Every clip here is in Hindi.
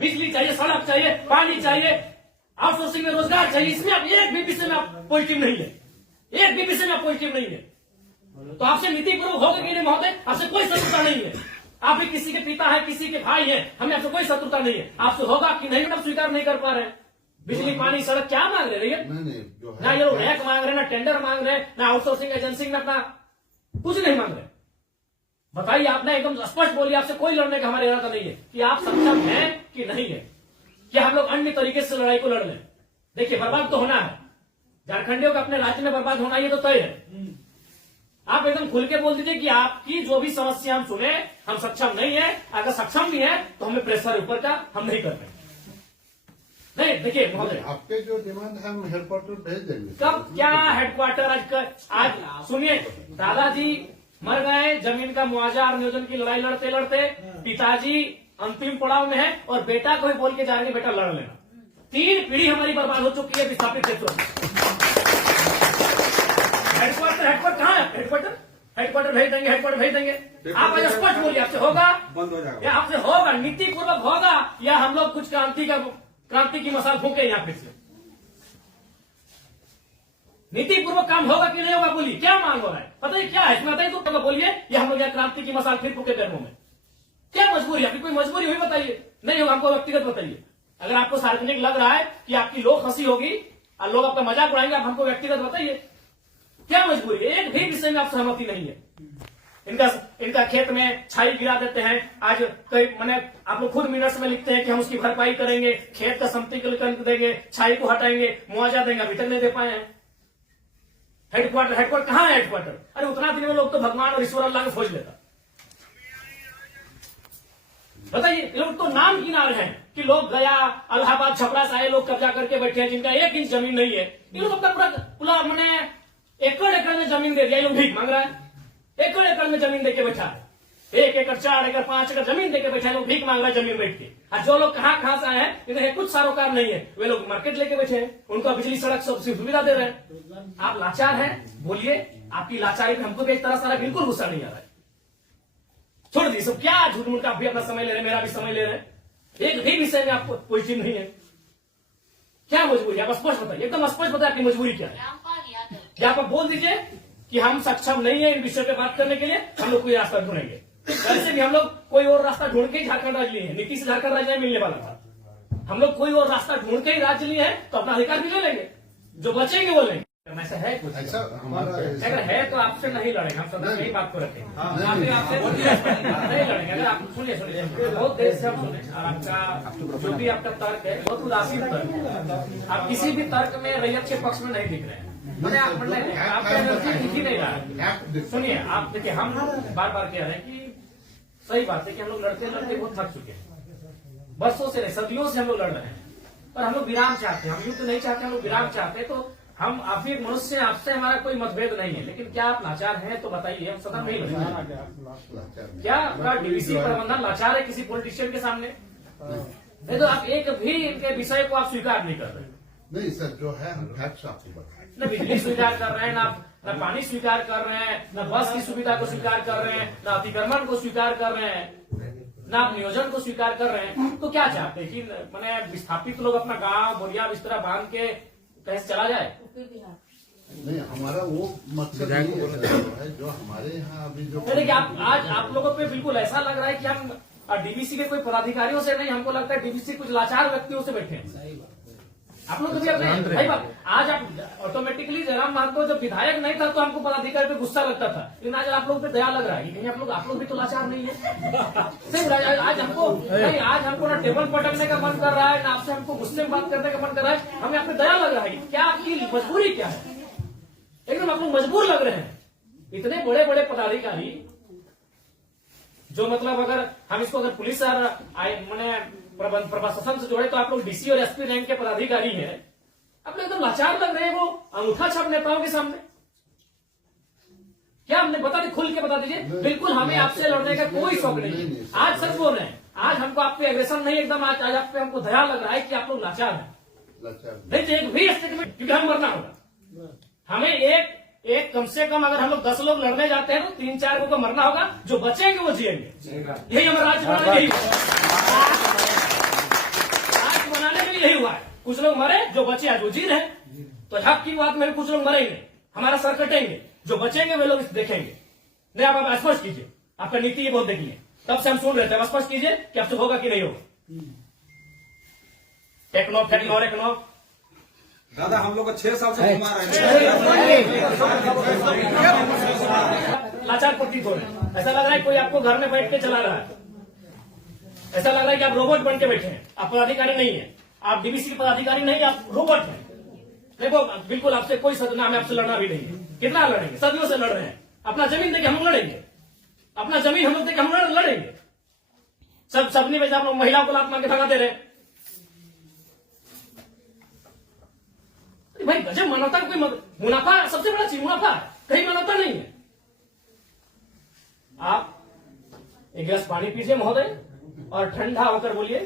बिजली चाहिए, सड़क चाहिए, पानी चाहिए, आउटसोर्सिंग में रोजगार चाहिए। इसमें आप एक भी विषय में आप पॉजिटिव नहीं है, एक भी विषय में आप पॉजिटिव नहीं है। तो आपसे नीतिपूर्वक होगा कि नहीं महोदय? आपसे कोई शत्रुता नहीं है। आप भी किसी के पिता है, किसी के भाई है, हमें आपसे कोई शत्रुता नहीं है। आपसे होगा कि नहीं आप स्वीकार नहीं कर पा रहे हैं। बिजली, पानी, सड़क क्या मांग रहे हैं? ना ये लोग रैक मांग रहे हैं, ना टेंडर मांग रहे हैं, ना आउटसोर्सिंग एजेंसी में अपना कुछ नहीं मांग रहे। बताइए, आपने एकदम स्पष्ट बोलिए, आपसे कोई लड़ने का हमारा इरादा नहीं है कि आप सक्षम हैं कि नहीं है। क्या हम लोग अन्य तरीके से लड़ाई को लड़ लें? देखिए, बर्बाद तो होना है, झारखंडियों का अपने राज्य में बर्बाद होना ये तो तय है। आप एकदम खुल के बोल दीजिए कि आपकी जो भी समस्या हम सुने, हम सक्षम नहीं है। अगर सक्षम भी है तो हमें प्रेशर ऊपर का हम नहीं कर रहे। नहीं, देखिए महोदय, आपके जो डिमांड है हम हेडक्वार्टर भेज देंगे। कब क्या हेडक्वार्टर? आज सुनिए, दादाजी मर गए, जमीन का मुआवजा और नियोजन की लड़ाई लड़ते लड़ते पिताजी अंतिम पड़ाव में है और बेटा को ही बोल के जा रहे हैं बेटा लड़ लेना। 3 पीढ़ी हमारी बर्बाद हो चुकी है विस्थापित क्षेत्रों में। हेडक्वार्टर कहाँ है? हेडक्वार्टर भेज देंगे, हेडक्वार्टर भेज देंगे। आप आज स्पष्ट बोलिए, आपसे होगा बंद हो जाएगा, या आपसे होगा नीतिपूर्वक होगा, या हम लोग कुछ क्रांति की मसाल फूके यहाँ फिर से? नीतिपूर्वक काम होगा कि नहीं होगा? बोलिए, क्या मांग हो रहा है? बताइए क्या है इसमें, बताइए तो बोलिए। या हम लोग यहाँ क्रांति की मसाल फिर फूके गर्मों में? क्या मजबूरी है? आपकी कोई मजबूरी हुई बताइए। नहीं होगा, हमको व्यक्तिगत बताइए। अगर आपको सार्वजनिक लग रहा है कि आपकी लोग हंसी होगी और लोग आपका मजाक उड़ाएंगे, आप हमको व्यक्तिगत बताइए क्या मजबूरी है? एक भी विषय में आप सहमति नहीं है। इनका खेत में छाई गिरा देते हैं। आज कई मैंने आप लोग खुद मिनट्स में लिखते हैं कि हम उसकी भरपाई करेंगे, खेत का समतलीकरण देंगे, छाई को हटाएंगे, मुआवजा देंगे, अभी तक नहीं दे पाए हैं। हेडक्वार्टर कहाँ है? हेडक्वार्टर अरे उतना दिन में लोग तो भगवान और ईश्वर अल्लाह को खोज लेता। बताइए, लोग तो नाम गिना रहे हैं कि लोग गया इलाहाबाद छपरा से आए लोग कब्जा करके बैठे हैं, जिनका 1 इंच जमीन नहीं है। ये लोग अपना पूरा मैंने एकड़ में जमीन दे दिया। ये लोग भीख मांग रहा है, एकड़ में जमीन देके बैठा है। 1 एकड़, 4 एकड़, 5 एकड़ जमीन देके बैठा है, लोग भीख मांग रहा है जमीन बैठ के। और जो लोग कहाँ से आए हैं, इन्हें कुछ सारोकार नहीं है, वे लोग मार्केट लेके बैठे हैं, उनको बिजली सड़क सब सुविधा दे रहे हैं। आप लाचार हैं, बोलिए। आपकी लाचारी पे हमको भी एक तरह सारा बिल्कुल गुस्सा नहीं आ रहा है। छोड़ दी सब, क्या झूठ मूठ, आप भी अपना समय ले रहे हैं, मेरा भी समय ले रहे हैं। एक भी विषय में आपको पॉजिटिव नहीं है। क्या मजबूरी है? आप स्पष्ट बताइए, एकदम स्पष्ट बताइए आपकी मजबूरी क्या है। क्या आप बोल दीजिए कि हम सक्षम नहीं है इन विषयों पे बात करने के लिए, हम लोग कोई रास्ता ढूंढेंगे। वैसे भी हम लोग कोई और रास्ता ढूंढ के ही झारखंड राज्य लिए हैं। नीतीश से झारखंड राज्य मिलने वाला था। हम लोग कोई और रास्ता ढूंढ के ही राज्य लिए हैं, तो अपना अधिकार भी ले लेंगे, जो बचेंगे वो लेंगे। ऐसा है कुछ? ऐसा हमारा अगर है तो आपसे नहीं लड़ेंगे, हम सदा यही बात को रखेंगे। आपसे नहीं लड़ेंगे। अगर आप सुनिए बहुत देर से हम सुने, और आपका जो भी आपका तर्क है बहुत उदासीन तर्क है। आप किसी भी तर्क में रैयत के पक्ष में नहीं दिख रहे हैं। आपका एनर्जी दिख ही नहीं रहा है। सुनिए, आप देखिए, हम बार बार कह रहे हैं कि सही बात है कि हम लोग लड़ते लड़ते बहुत थक चुके हैं। बरसों से, सदियों से हम लोग लड़ रहे हैं, पर हम लोग विराम चाहते हैं। हम युद्ध नहीं चाहते, हम लोग विराम चाहते हैं। तो हम आप भी मनुष्य, आपसे हमारा कोई मतभेद नहीं है, लेकिन क्या आप लाचार हैं तो बताइए, हम सदन नहीं लड़ेंगे। क्या आपका डीवीसी प्रबंधन लाचार है किसी पॉलिटिशियन के सामने? नहीं तो आप एक भी इनके विषय को आप स्वीकार नहीं कर रहे। नहीं सर, जो है हम फैक्ट्स आपको बताएं। न बिजली स्वीकार कर रहे हैं, न पानी स्वीकार कर रहे हैं, न बस की सुविधा को स्वीकार कर रहे हैं, न अतिक्रमण को स्वीकार कर रहे हैं, न आप नियोजन को स्वीकार कर रहे हैं। तो क्या चाहते हैं कि मैंने विस्थापित लोग अपना गांव बोरिया बिस्तरा बांध के कहीं से चला जाए? नहीं, हमारा वो मकसद नहीं है जो हमारे यहाँ अभी जो देखिए, आज आप लोगों पे बिल्कुल ऐसा लग रहा है कि हम डीवीसी के कोई पदाधिकारियों से नहीं, हमको लगता है डीवीसी कुछ लाचार व्यक्तियों से बैठे हैं। आप लोग भी अपने सही बात। आज आप ऑटोमेटिकली जयराम महतो जब विधायक नहीं था तो हमको पदाधिकारी पे गुस्सा लगता था, लेकिन आज आप लोग पे दया लग रहा है। कहीं आप लोग भी तो लाचार नहीं है। सही आज हमको नहीं, आज हमको ना टेबल पटकने का मन कर रहा है, ना आपसे हमको गुस्से में बात करने का मन कर रहा है। हमें आप पे दया लग रहा है। क्या आपकी मजबूरी क्या है? एकदम आप लोग मजबूर लग रहे हैं। इतने बड़े बड़े पदाधिकारी जो मतलब अगर हम इसको अगर पुलिस मैंने प्रशासन से जोड़े तो आप लोग डीसी और एसपी रैंक के पदाधिकारी हैं। आप लोग एकदम लाचार लग रहे हैं वो अंगूठा छाप नेताओं के सामने। क्या हमने बता दी, खुल के बता दीजिए। बिल्कुल हमें आपसे लड़ने का कोई शौक नहीं है। आज सच बोल रहे हैं, आज हमको आप पे एग्रेशन नहीं, एकदम आज आप पे हमको दया लग रहा है कि आप लोग लाचार हैं। नहीं तो एक भी स्टेटमेंट, क्योंकि हम मरना होगा। हमें एक कम से कम अगर हम लोग 10 लोग लड़ने जाते हैं तो 3-4 को मरना होगा, जो बचेंगे वो जिएंगे। यही हमारा राज्य बनाना, यही यही हुआ है, कुछ लोग मरे, जो बचे आज वो जी रहे। तो हक की बात में भी कुछ लोग मरेंगे, हमारा सर कटेंगे, जो बचेंगे वे लोग देखेंगे। नहीं, आप स्पष्ट कीजिए, आपका नीति ये बहुत देखिए, तब से हम सुन रहे थे, स्पष्ट कीजिए कि आपसे होगा कि नहीं होगा। टेक्नो फेक्नो रेक्नो दादा हम लोग को 6 साल से घुमा रहे हैं। लाचार प्रतीत हो रहे हैं, ऐसा लग रहा है कोई आपको घर में बैठ के चला रहा है, ऐसा लग रहा है कि आप रोबोट बन के बैठे हैं, आप पदाधिकारी नहीं है, आप डीबीसी के पदाधिकारी नहीं, आप रोबोट हैं। देखो बिल्कुल आपसे कोई सदना, हमें आपसे लड़ना भी नहीं है, कितना लड़ेंगे, सदियों से लड़ रहे हैं, अपना जमीन देके हम लड़ेंगे, अपना जमीन हम लोग देके हम लड़ेंगे। सबने में आप लोग महिलाओं को लात मार के भगा दे रहे हैं। भाई गजब, मानवता का कोई मुनाफा सबसे बड़ा चीज, मुनाफा है, कहीं मानवता नहीं है। आप एक गिलास पानी पीजिए महोदय, और ठंडा होकर बोलिए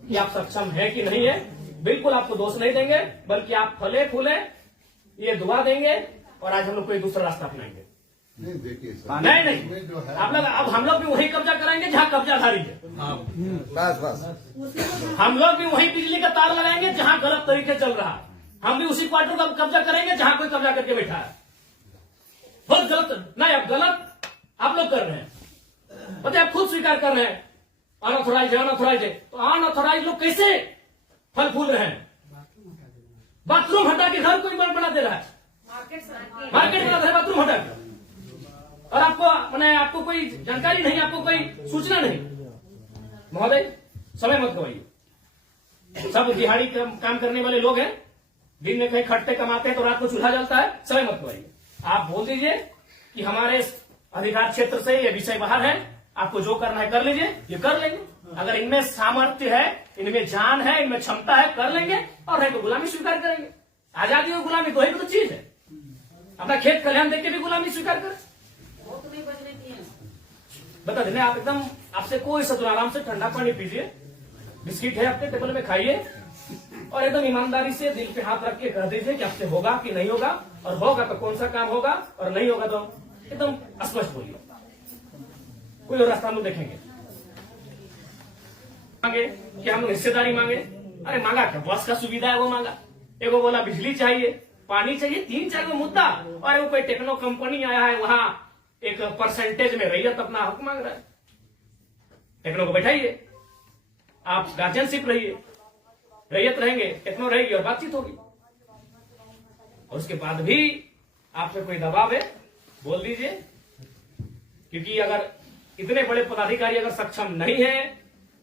कि आप सक्षम हैं कि नहीं है। बिल्कुल आपको दोष नहीं देंगे, बल्कि आप फले फूले ये दुआ देंगे, और आज हम लोग कोई दूसरा रास्ता अपनाएंगे। नहीं देखिए नहीं जो है आप लोग, अब हम लोग भी वही कब्जा कराएंगे जहां कब्जाधारी है, बस हम लोग भी वही बिजली का तार लगाएंगे जहां गलत तरीके चल रहा है, हम भी उसी क्वार्टर का कब्जा करेंगे जहां कोई कब्जा करके बैठा है। बहुत गलत, नहीं अब गलत आप लोग कर रहे हैं, पता है, आप खुद स्वीकार कर रहे हैं अनऑथोराइज है, अनऑथोराइज है। तो अनऑथोराइज लोग कैसे फल फूल रहे हैं? बाथरूम हटा के घर कोई बना दे रहा है, मार्केट बना दे रहा है बाथरूम हटा के, और आपको मैंने आपको कोई जानकारी नहीं, आपको कोई सूचना नहीं। महोदय समय मत गवाइए, सब दिहाड़ी काम करने वाले लोग हैं, दिन में कहीं खटते कमाते हैं तो रात को चूल्हा जलता है, समय मत गवाइए। आप बोल दीजिए कि हमारे अधिकार क्षेत्र से ये विषय बाहर है, आपको जो करना है कर लीजिए, ये कर लेंगे। अगर इनमें सामर्थ्य है, इनमें जान है, इनमें क्षमता है, कर लेंगे, और नहीं तो गुलामी स्वीकार करेंगे। आजादी और गुलामी दो ही तो चीज है, अपना खेत खलिहान देख के भी गुलामी स्वीकार करें। बता देने आप एकदम, आपसे कोई सदुर, आराम से ठंडा पानी पीजिए, बिस्किट है आपके टेबल में खाइए, और एकदम ईमानदारी से दिल पे हाथ रख के कह दीजिए कि आपसे होगा कि नहीं होगा, और होगा तो कौन सा काम होगा, और नहीं होगा तो एकदम स्पष्ट बोलिए। कोई और रास्ता हम लोग देखेंगे। मांगे कि हम लोग हिस्सेदारी मांगे, अरे मांगा क्या, बस का सुविधा है वो मांगा, एगो बोला बिजली चाहिए, पानी चाहिए, 3-4 गो मुद्दा, और वो कोई टेक्नो कंपनी आया है वहां एक परसेंटेज में रैयत अपना हक मांग रहा है। टेक्नो को बैठाइए, आप गार्जियनशिप रहिए, रैयत रहेंगे, टेक्नो रहेगी और बातचीत होगी। और उसके बाद भी आप पे कोई दबाव है, बोल दीजिए, क्योंकि अगर इतने बड़े पदाधिकारी अगर सक्षम नहीं है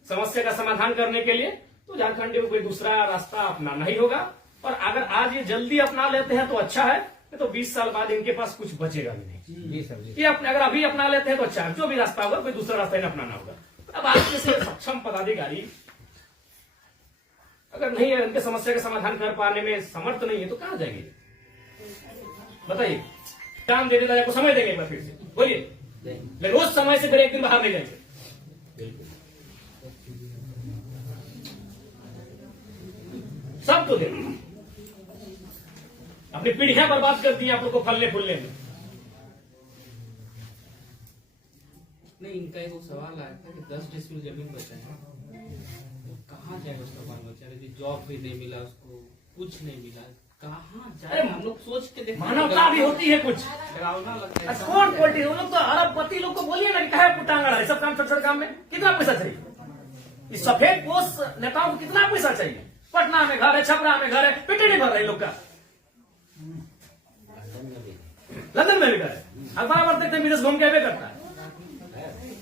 समस्या का समाधान करने के लिए, तो झारखंड में कोई दूसरा रास्ता अपनाना ही होगा। और अगर आज ये जल्दी अपना लेते हैं तो अच्छा है, नहीं तो 20 साल बाद इनके पास कुछ बचेगा भी नहीं। ये अगर अभी अपना लेते हैं तो अच्छा है, जो भी रास्ता होगा कोई दूसरा रास्ता इन्हें अपनाना होगा। अब आज जैसे सक्षम पदाधिकारी अगर नहीं है, इनके समस्या का समाधान कर पाने में समर्थ नहीं है, तो कहां जाएंगे? बताइए, काम दे देता, आपको समय देंगे एक बार फिर से बोलिए, रोज समय से फिर एक दिन बाहर नहीं जाएंगे। सब तो देंगे, अपनी पीढ़ियां बर्बाद कर दी आप लोग को फलने फूलने में। नहीं, इनका एक सवाल आया था कि 10 डिसमिल जमीन बचा है, कहाँ जाए उसका बाल बच्चा? यदि जॉब भी नहीं मिला उसको, कुछ नहीं मिला, कहाँ जाए? हम लोग सोच के देखते, मानवता भी होती है कुछ, डरावना लगता है। कौन क्वालिटी, वो लोग तो अरबपति लोग को बोलिए ना कि कहा पुटांगड़ है, सब काम छोटे काम में कितना पैसा चाहिए? इस सफेद पोष नेताओं को कितना पैसा चाहिए? पटना में घर है, छपरा में घर है, पेट नहीं भर रहे लोग का, लंदन में भी घर है, बराबर देखते विदेश घूम के करता है,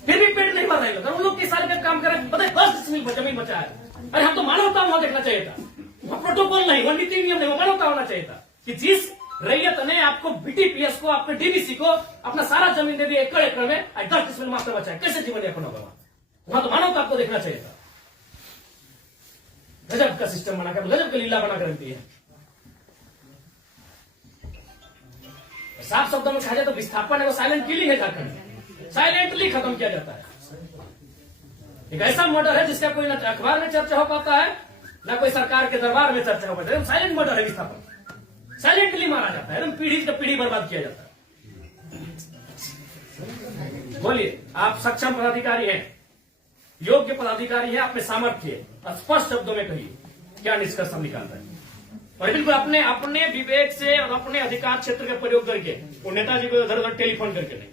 फिर भी पेट नहीं भर रहे लोग। उन लोग किस साल के काम करें, पता है 10 डिसमिल जमीन बचा है। अरे हम तो मानवता वहां देखना चाहिए था, प्रोटोकॉल नहीं, वो नीति नियम नहीं, वो मानवता होना चाहिए था कि जिस रैयत ने आपको बीटीपीएस को, आपके डीबीसी को अपना सारा जमीन दे दिया एकड़ एकड़ में, 10 डिसमिल मात्र बचा है, कैसे जीवन यापन होगा? वहां तो मानवता आपको देखना चाहिए था। गजब का सिस्टम बनाकर, गजब का लीला बनाकर रखती है। साफ शब्दों में कहा जाए तो विस्थापन है वो साइलेंट किलिंग है, झारखंड साइलेंटली खत्म किया जाता है। एक ऐसा मर्डर है जिसका कोई ना अखबार में चर्चा हो पाता है, ना कोई सरकार के दरबार में चर्चा हो पाता है। साइलेंट मर्डर है विस्थापन, साइलेंटली मारा जाता है, एकदम पीढ़ी से पीढ़ी बर्बाद किया जाता है। बोलिए, आप सक्षम पदाधिकारी हैं, योग्य पदाधिकारी हैं, आप में सामर्थ्य है, स्पष्ट शब्दों में कहिए क्या निष्कर्ष हम निकालते हैं। और बिल्कुल अपने अपने विवेक से और अपने अधिकार क्षेत्र का प्रयोग करके वो नेताजी को इधर उधर टेलीफोन करके नहीं।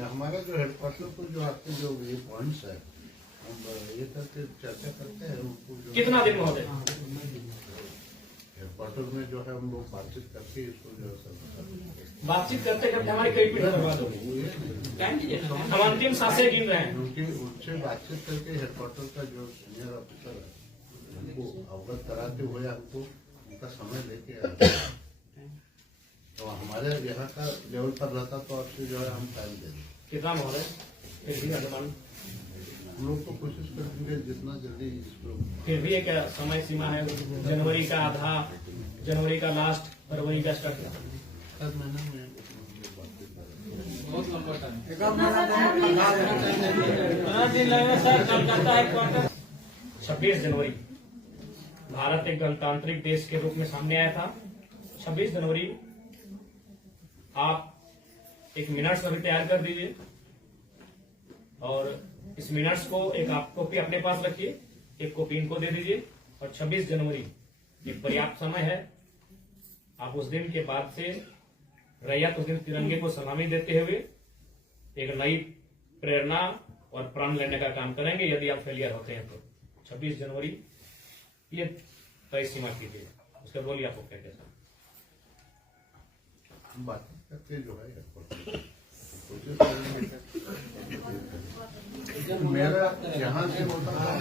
हमारा जो हेडक्वार्टर को जो आपके जो ये पॉइंट्स है हम ये करके चर्चा करते हैं उनको जो कितना दिन महोदय हेडक्वार्टर में जो है हम लोग बातचीत करके इसको जो है बातचीत करते करते हमारी कई पीढ़ी बर्बाद हो गई। हम अंतिम सांसें गिन रहे हैं। क्योंकि उनसे बातचीत करके हेडक्वार्टर का जो सीनियर ऑफिसर है उनको अवगत कराते हुए हमको उनका समय लेके आते हैं। तो हमारे यहाँ का लेवल पर रहता तो आपसे जो है हम टाइम दे दें। कितना महोदय फिर भी अनुमान हम लोग तो कोशिश करेंगे जितना जल्दी इसको फिर भी एक समय सीमा है, जनवरी का आधा, जनवरी का लास्ट, फरवरी का स्टार्ट। हर महीने में बहुत लंबा टाइम। 26 जनवरी भारत एक गणतांत्रिक देश के रूप में सामने आया था। 26 जनवरी आप एक मिनट्स अभी तैयार कर दीजिए और इस मिनट्स को एक आप कॉपी अपने पास रखिए, एक कॉपी इनको दे दीजिए। और 26 जनवरी एक पर्याप्त समय है। आप उस दिन के बाद से रैयत उस दिन तिरंगे को सलामी देते हुए एक नई प्रेरणा और प्रण लेने का काम करेंगे। यदि आप फेलियर होते हैं तो 26 जनवरी ये तय सीमा कीजिए। उसके बोलिए आपको क्या कैसा बात करके जो है कोशिश करेंगे। मेरा यहाँ से होता है